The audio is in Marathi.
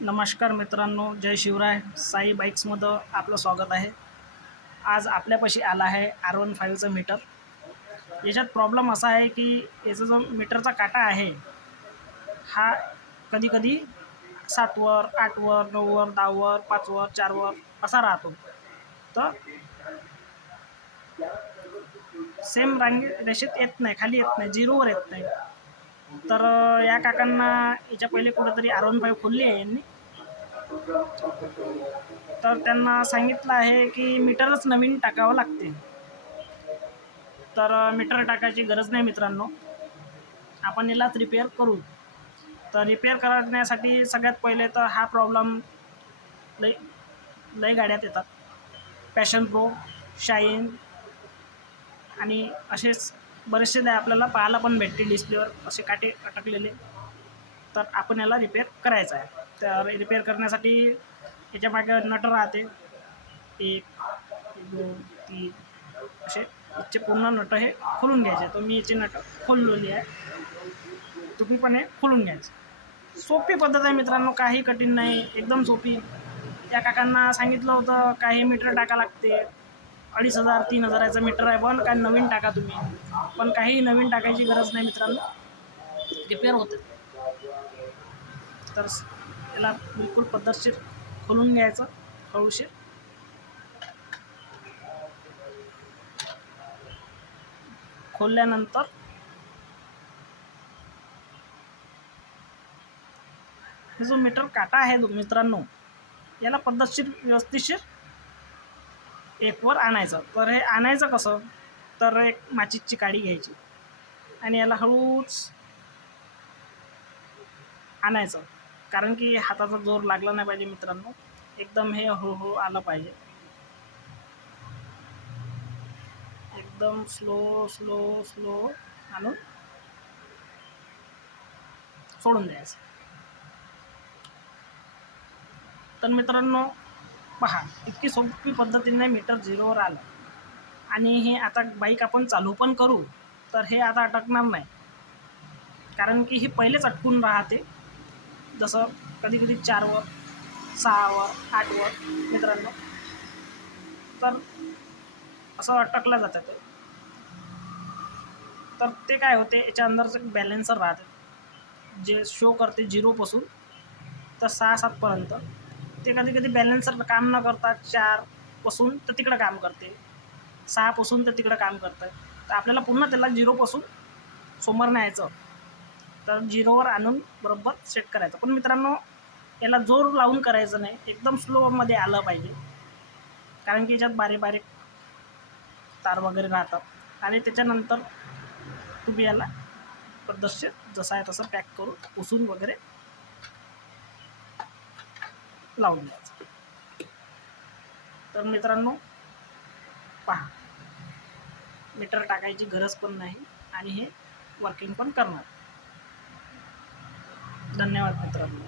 नमस्कार मित्रांनो, जय शिवराय. साई बाईक्समध्ये आपलं स्वागत आहे. आज आपल्यापाशी आला आहे R15चं मीटर. याच्यात प्रॉब्लेम असा आहे की याचा जो मीटरचा काटा आहे हा कधी-कधी 7 वर, 8 वर, 9 वर, 10 वर, 5 वर, 4 वर असा राहतो. तर सेम रेषेत येत नाही, खाली येत नाही, 0 वर येत नाही. तर या काकांना याच्या पहिले कुठेतरी R15 खोलली आहे यांनी. तर त्यांना सांगितलं आहे की मीटरच नवीन टाकावं लागते. तर मीटर टाकायची गरज नाही मित्रांनो, आपण यालाच रिपेअर करू. तर रिपेअर करण्यासाठी सगळ्यात पहिले तर हा प्रॉब्लेम लई लई गाड्यात येतात. पॅशन प्रो, शाईन आणि असेच बरेचसे आपल्याला पाहायला पण भेटते डिस्प्लेवर असे काटे अटकलेले. तर आपण याला रिपेअर करायचं आहे. तर रिपेअर करण्यासाठी याच्या मागे नट राहते, 1, 2, 3 असे याचे पूर्ण नट हे खोलून घ्यायचे. तर मी याचे नट खोललेली आहे, तुम्ही पण हे खोलून घ्यायचं. सोपी पद्धत आहे मित्रांनो, काही कठीण नाही, एकदम सोपी. त्या काकांना सांगितलं होतं काही मीटर टाका लागते, 2500 3000चं मीटर आहे, पण काय नवीन टाका तुम्ही. पण काही नवीन टाकायची गरज नाही मित्रांनो, रिपेअर होते. तर याला बिलकुल पद्धतशीर खोलून घ्यायचं हळूशीर. खोलल्यानंतर हे जो मीटर काटा आहे मित्रांनो, याला पद्धतशीर व्यवस्थितशीर एकवर आणायचं. तर हे आणायचं कसं, तर एक माचीसची काडी घ्यायची आणि याला हळूच आणायचं. कारण की हाताचा जोर लागला नाही पाहिजे मित्रांनो, एकदम हे हळूहळू आलं पाहिजे. एकदम स्लो स्लो स्लो आणून सोडून द्यायचं. तर मित्रांनो पहा, इतकी सोपी पद्धतीने मीटर 0वर आलं आणि हे आता बाईक आपण चालू पण करू तर हे आता अटकणार नाही. कारण की हे पहिलेच अटकून राहते, जसं कधी कधी 4 वर, 6 वर, 8 वर मित्रांनो. तर असं अटकलं जातं ते. तर ते काय होते, याच्या अंदरचं एक बॅलेन्सर राहते जे शो करते 0पासून तर 6-7 पर्यंत. ते कधी कधी बॅलेन्सर काम न करता 4पासून तर तिकडं काम करते, 6पासून तर तिकडं काम करतं. तर आपल्याला पुन्हा त्याला 0पासून समोर न्यायचं. तर 0वर आणून बरोबर सेट करायचं. पण मित्रांनो याला जोर लावून करायचं नाही, एकदम स्लोमध्ये आलं पाहिजे. कारण की याच्यात बारीक बारीक तार वगैरे राहतात आणि त्याच्यानंतर तुम्ही याला पद्धतशीर जसं आहे तसं पॅक करून पुसून वगैरे लावून द्यायचं. तर मित्रांनो पहा, मीटर टाकायची गरज पण नाही आणि हे वर्किंग पण करणार. धन्यवाद मित्रांनो.